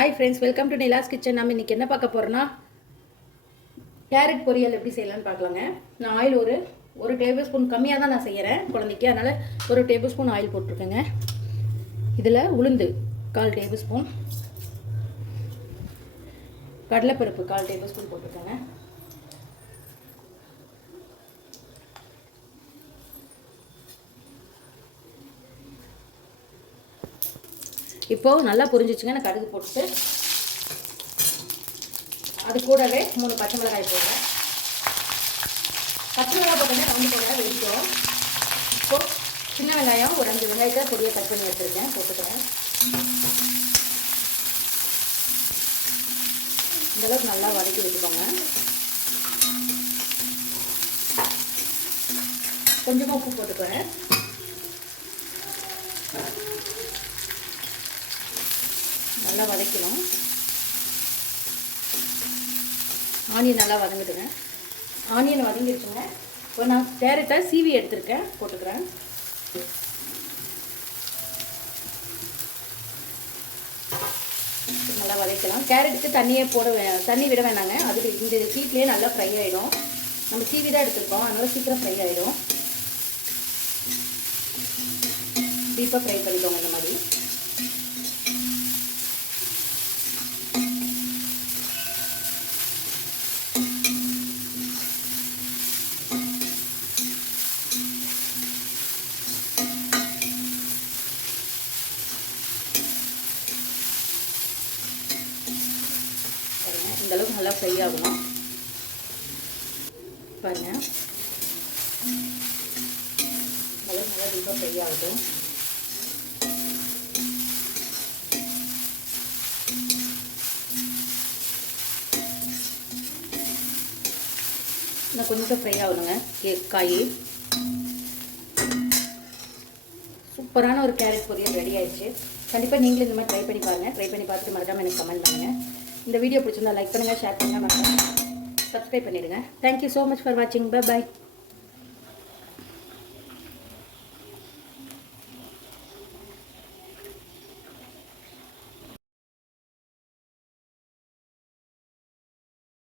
Hi friends, welcome to Nila's kitchen. நம்ம இன்றைக்கி என்ன பார்க்க போகிறோன்னா கேரட் பொரியல் எப்படி செய்யலான்னு பார்க்கலாங்க. நான் ஆயில் ஒரு டேபிள் ஸ்பூன் கம்மியாக தான் நான் செய்கிறேன் குழந்தைக்கு, அதனால் ஒரு டேபிள் ஸ்பூன் ஆயில் போட்டிருக்கேங்க. இதில் உளுந்து 1/4 டேபிள் ஸ்பூன், கடலைப்பருப்பு 1/4 டேபிள் ஸ்பூன் போட்டிருக்கேங்க. இப்போது நல்லா புரிஞ்சிச்சுங்க. நான் கடுகு போட்டு அது கூடவே 3 பச்சை மிளகாய் போடுறேன். பச்சை மிளகாய் போட்டோன்னே ரவுண்டு போட வெடிக்கும். இப்போது சின்ன வெங்காயம் ஒரு 5 வெங்காயத்தை பொடியை கட் பண்ணி வச்சுருக்கேன், போட்டுக்கிறேன். இந்தளவுக்கு நல்லா வதக்கி வச்சுக்கோங்க. கொஞ்சமாக உப்பு போட்டுக்கிறேன். நல்லா வதக்கணும். ஆனியன் நல்லா வதங்கிடுங்க. ஆனியன் வதங்கிடுச்சுங்க. இப்போ நான் கேரட்டை சீவி எடுத்துருக்கேன், போட்டுக்கிறேன். நல்லா வதக்கலாம். கேரட்டுக்கு தண்ணி விட வேணாங்க. அது இந்த ஹீட்லேயே நல்லா ஃப்ரை ஆகிடும். நம்ம சீவி தான் எடுத்துருக்கோம், அதனால சீக்கிரம் ஃப்ரை ஆகிடும். டீப்பாக ஃப்ரை பண்ணிக்கோங்க இந்த மாதிரி. இந்த அளவுக்கு நல்லா ஃப்ரை ஆகணும். பாருங்க, அளவுக்கு நல்லா டீப்பாக ஃப்ரை ஆகட்டும். இன்னும் கொஞ்சம் ஃப்ரை ஆகணுங்க. காய் சூப்பரான ஒரு கேரட் பொரியல் ரெடி ஆயிடுச்சு. கண்டிப்பாக நீங்களும் இந்த மாதிரி ட்ரை பண்ணி பாருங்கள். ட்ரை பண்ணி பார்த்துட்டு மறக்காமல் எனக்கு கமெண்ட் பண்ணுங்கள். இந்த வீடியோ பிடிச்சிருந்தா லைக் பண்ணுங்கள், ஷேர் பண்ணுங்கள், மறக்காம சப்ஸ்கிரைப் பண்ணிவிடுங்க. தேங்க்யூ ஸோ மச் ஃபார் வாட்சிங். Bye bye.